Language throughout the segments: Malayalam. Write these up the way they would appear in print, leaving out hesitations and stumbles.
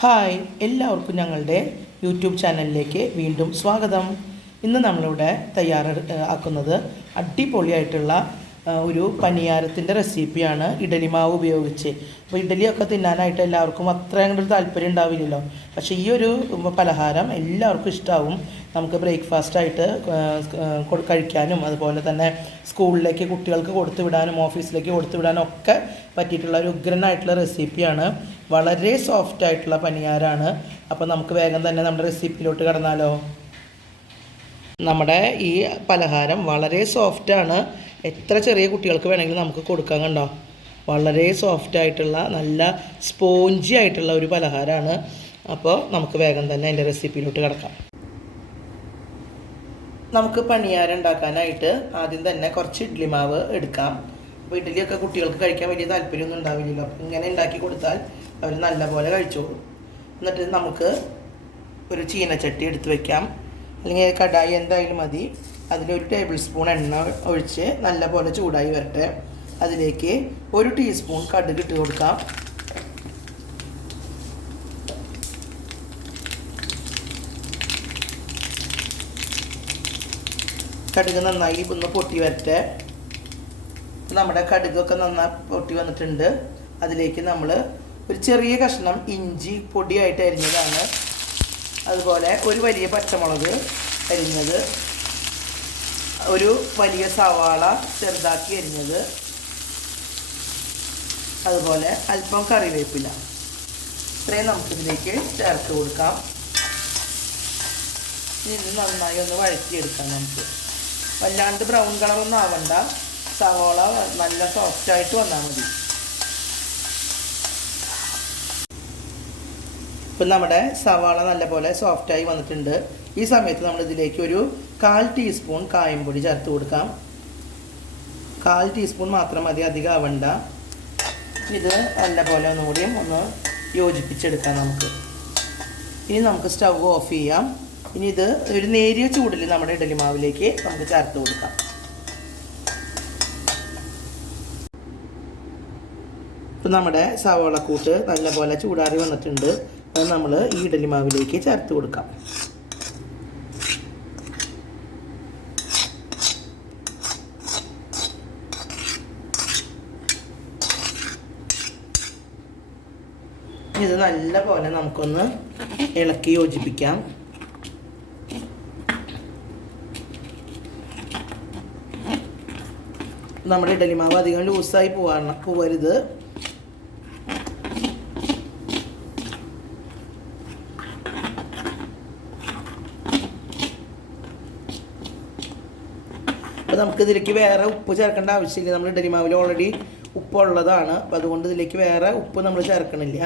ഹായ്, എല്ലാവർക്കും ഞങ്ങളുടെ യൂട്യൂബ് ചാനലിലേക്ക് വീണ്ടും സ്വാഗതം. ഇന്ന് നമ്മളിവിടെ ആക്കുന്നത് അടിപൊളിയായിട്ടുള്ള ഒരു പനിയാരത്തിൻ്റെ റെസിപ്പിയാണ് ഇഡലി മാവ് ഉപയോഗിച്ച്. അപ്പോൾ ഇഡലിയൊക്കെ തിന്നാനായിട്ട് എല്ലാവർക്കും അത്ര അങ്ങോട്ടൊരു താല്പര്യം ഉണ്ടാവില്ലല്ലോ. പക്ഷേ ഈ ഒരു പലഹാരം എല്ലാവർക്കും ഇഷ്ടമാവും. നമുക്ക് ബ്രേക്ക്ഫാസ്റ്റായിട്ട് കഴിക്കാനും അതുപോലെ തന്നെ സ്കൂളിലേക്ക് കുട്ടികൾക്ക് കൊടുത്തു വിടാനും ഓഫീസിലേക്ക് കൊടുത്തു വിടാനും ഒക്കെ പറ്റിയിട്ടുള്ള ഒരു ഉഗ്രനായിട്ടുള്ള റെസിപ്പിയാണ്. വളരെ സോഫ്റ്റ് ആയിട്ടുള്ള പനിയാരാണ്. അപ്പോൾ നമുക്ക് വേഗം തന്നെ നമ്മുടെ റെസിപ്പിയിലോട്ട് കടന്നാലോ. നമ്മുടെ ഈ പലഹാരം വളരെ സോഫ്റ്റാണ്. എത്ര ചെറിയ കുട്ടികൾക്ക് വേണമെങ്കിലും നമുക്ക് കൊടുക്കാൻ. കണ്ടോ, വളരെ സോഫ്റ്റായിട്ടുള്ള നല്ല സ്പോഞ്ചി ആയിട്ടുള്ള ഒരു പലഹാരമാണ്. അപ്പോൾ നമുക്ക് വേഗം തന്നെ എൻ്റെ റെസിപ്പിയിലോട്ട് കിടക്കാം. നമുക്ക് പണിയാരം ഉണ്ടാക്കാനായിട്ട് ആദ്യം തന്നെ കുറച്ച് ഇഡ്ഡലി മാവ് എടുക്കാം. അപ്പോൾ ഇഡ്ഡലിയൊക്കെ കുട്ടികൾക്ക് കഴിക്കാൻ വലിയ താല്പര്യമൊന്നും ഉണ്ടാവില്ലല്ലോ. ഇങ്ങനെ ഉണ്ടാക്കി കൊടുത്താൽ അവർ നല്ലപോലെ കഴിച്ചോളും. എന്നിട്ട് നമുക്ക് ഒരു ചീനച്ചട്ടി എടുത്ത് വയ്ക്കാം, അല്ലെങ്കിൽ കടായി എന്തായാലും മതി. അതിലൊരു ടേബിൾ സ്പൂൺ എണ്ണ ഒഴിച്ച് നല്ലപോലെ ചൂടായി വരട്ടെ. അതിലേക്ക് 1 ടീസ്പൂൺ കടുക് ഇട്ട് കൊടുക്കാം. കടുക് നന്നായി ഒന്ന് പൊട്ടി വരട്ടെ. നമ്മുടെ കടുകൊക്കെ നന്നായി പൊട്ടി വന്നിട്ടുണ്ട്. അതിലേക്ക് നമ്മൾ ഒരു ചെറിയ കഷ്ണം ഇഞ്ചി പൊടിയായിട്ട് അരിഞ്ഞതാണ്, അതുപോലെ ഒരു വലിയ പച്ചമുളക് അരിഞ്ഞത്, ഒരു വലിയ സവാള ചെറുതാക്കി അരിഞ്ഞത്, അതുപോലെ അല്പം കറിവേപ്പില, ഇത്രയും നമുക്കിതിലേക്ക് ചേർത്ത് കൊടുക്കാം. ഇത് നന്നായി ഒന്ന് വഴറ്റിയെടുക്കാം. നമുക്ക് വല്ലാണ്ട് ബ്രൗൺ കളറൊന്നും ആവണ്ട, സവാള നല്ല സോഫ്റ്റായിട്ട് വന്നാൽ മതി. ഇപ്പം നമ്മുടെ സവാള നല്ലപോലെ സോഫ്റ്റായി വന്നിട്ടുണ്ട്. ഈ സമയത്ത് നമ്മളിതിലേക്ക് ഒരു 1/4 ടീസ്പൂൺ കായംപൊടി ചേർത്ത് കൊടുക്കാം. 1/4 ടീസ്പൂൺ മാത്രം മതി, അധികം ആവണ്ട. ഇത് നല്ലപോലെ ഒന്നുകൂടിയും ഒന്ന് യോജിപ്പിച്ചെടുക്കാം നമുക്ക്. ഇനി നമുക്ക് സ്റ്റൗ ഓഫ് ചെയ്യാം. ഇനി ഇത് ഒരു നേരിയ ചൂടിൽ നമ്മുടെ ഇഡലി മാവിലേക്ക് നമുക്ക് ചേർത്ത് കൊടുക്കാം. ഇപ്പം നമ്മുടെ സവാളക്കൂട്ട് നല്ലപോലെ ചൂടാറി വന്നിട്ടുണ്ട്. അത് നമ്മൾ ഈ ഇഡലി മാവിലേക്ക് ചേർത്ത് കൊടുക്കാം. ഇത് നല്ലപോലെ നമുക്കൊന്ന് ഇളക്കി യോജിപ്പിക്കാം. നമ്മുടെ ഇഡലി മാവ് അധികം ലൂസായി പോവരുത്. അപ്പോൾ നമുക്കിതിലേക്ക് വേറെ ഉപ്പ് ചേർക്കേണ്ട ആവശ്യമില്ല. നമ്മൾ ഇഡലി മാവിൽ ഓൾറെഡി ഉപ്പുള്ളതാണ്. അപ്പോൾ അതുകൊണ്ട് ഇതിലേക്ക് വേറെ ഉപ്പ് നമ്മൾ ചേർക്കണില്ല.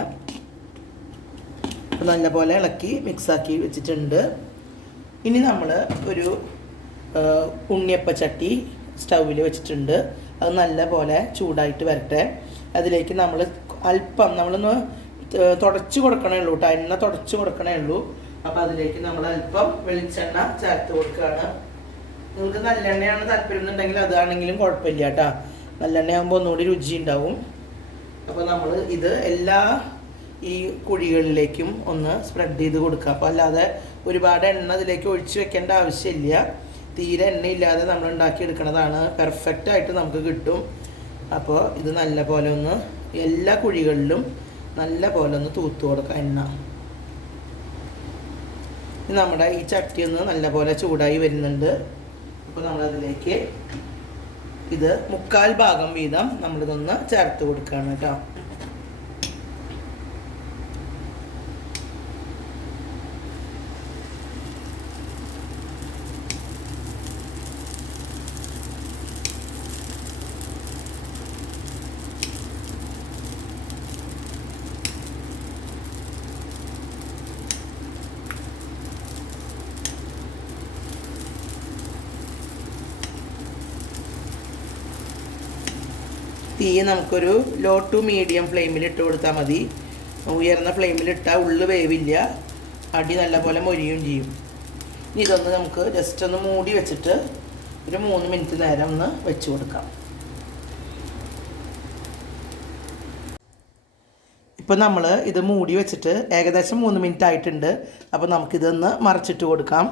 അപ്പോൾ നല്ലപോലെ ഇളക്കി മിക്സാക്കി വെച്ചിട്ടുണ്ട്. ഇനി നമ്മൾ ഒരു ഉണ്ണിയപ്പച്ചട്ടി സ്റ്റൗവിൽ വെച്ചിട്ടുണ്ട്. അത് നല്ലപോലെ ചൂടായിട്ട് വരട്ടെ. അതിലേക്ക് നമ്മൾ അല്പം നമ്മളൊന്ന് തുടച്ച് കൊടുക്കണേ ഉള്ളൂ കേട്ടോ, എണ്ണ തുടച്ച് കൊടുക്കണേ ഉള്ളൂ. അപ്പോൾ അതിലേക്ക് നമ്മൾ അല്പം വെളിച്ചെണ്ണ ചേർത്ത് കൊടുക്കുകയാണ്. നിങ്ങൾക്ക് നല്ലെണ്ണയാണ് താല്പര്യം എന്നുണ്ടെങ്കിൽ അതാണെങ്കിലും കുഴപ്പമില്ല കേട്ടോ. നല്ലെണ്ണയാകുമ്പോൾ ഒന്നുകൂടി രുചി ഉണ്ടാവും. അപ്പോൾ നമ്മൾ ഇത് എല്ലാ ഈ കുഴികളിലേക്കും ഒന്ന് സ്പ്രെഡ് ചെയ്ത് കൊടുക്കുക. അപ്പോൾ അല്ലാതെ ഒരുപാട് എണ്ണ ഇതിലേക്ക് ഒഴിച്ച് വെക്കേണ്ട ആവശ്യമില്ല. തീരെ എണ്ണയില്ലാതെ നമ്മൾ ഉണ്ടാക്കിയെടുക്കുന്നതാണ്. പെർഫെക്റ്റായിട്ട് നമുക്ക് കിട്ടും. അപ്പോൾ ഇത് നല്ല പോലെ ഒന്ന് എല്ലാ കുഴികളിലും നല്ല പോലെ ഒന്ന് തൂത്ത് കൊടുക്കുക എണ്ണ. നമ്മുടെ ഈ ചട്ടി ഒന്ന് നല്ല പോലെ ചൂടായി വരുന്നുണ്ട്. അപ്പോൾ നമ്മളതിലേക്ക് ഇത് 1/4 ഭാഗം വീതം നമ്മളിതൊന്ന് ചേർത്ത് കൊടുക്കുകയാണ് കേട്ടോ. തീ നമുക്കൊരു ലോ ടു മീഡിയം ഫ്ലെയിമിൽ ഇട്ട് കൊടുത്താൽ മതി. ഉയർന്ന ഫ്ലെയിമിലിട്ടാൽ ഉള്ളു വേവില്ല, അടി നല്ലപോലെ മൊരിയും ചെയ്യും. ഇതൊന്ന് നമുക്ക് ജസ്റ്റ് ഒന്ന് മൂടി വെച്ചിട്ട് ഒരു 3 മിനിറ്റ് നേരം ഒന്ന് വെച്ച് കൊടുക്കാം. ഇപ്പോൾ നമ്മൾ ഇത് മൂടി വെച്ചിട്ട് ഏകദേശം 3 മിനിറ്റ് ആയിട്ടുണ്ട്. അപ്പോൾ നമുക്കിതൊന്ന് മറിച്ചിട്ട് കൊടുക്കാം.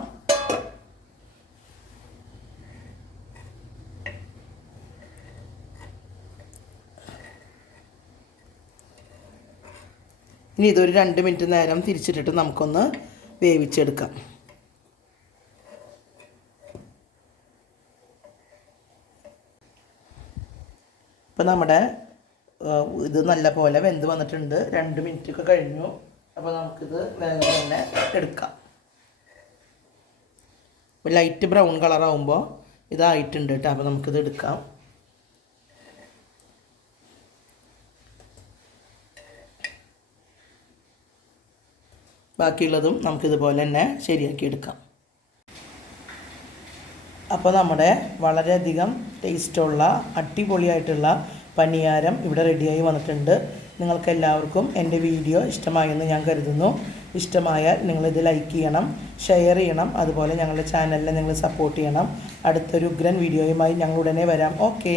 ഇനി ഇതൊരു 2 മിനിറ്റ് നേരം തിരിച്ചിട്ടിട്ട് നമുക്കൊന്ന് വേവിച്ചെടുക്കാം. ഇപ്പോൾ നമ്മുടെ ഇത് നല്ല പോലെ വെന്ത് വന്നിട്ടുണ്ട്. 2 മിനിറ്റ് ഒക്കെ കഴിഞ്ഞു. അപ്പോൾ നമുക്കിത് വേഗം തന്നെ എടുക്കാം. ലൈറ്റ് ബ്രൗൺ കളറാകുമ്പോൾ ഇതായിട്ടുണ്ട് കേട്ടോ. അപ്പോൾ നമുക്കിത് എടുക്കാം. ബാക്കിയുള്ളതും നമുക്കിതുപോലെ തന്നെ ശരിയാക്കി എടുക്കാം. അപ്പോൾ നമ്മുടെ വളരെയധികം ടേസ്റ്റുള്ള അടിപൊളിയായിട്ടുള്ള പനിയാരം ഇവിടെ റെഡിയായി വന്നിട്ടുണ്ട്. നിങ്ങൾക്കെല്ലാവർക്കും എൻ്റെ വീഡിയോ ഇഷ്ടമായെന്ന് ഞാൻ കരുതുന്നു. ഇഷ്ടമായാൽ നിങ്ങളിത് ലൈക്ക് ചെയ്യണം, ഷെയർ ചെയ്യണം. അതുപോലെ ഞങ്ങളുടെ ചാനലിനെ നിങ്ങൾ സപ്പോർട്ട് ചെയ്യണം. അടുത്തൊരു ഉഗ്രൻ വീഡിയോയുമായി ഞങ്ങൾ ഉടനെ വരാം. ഓക്കേ.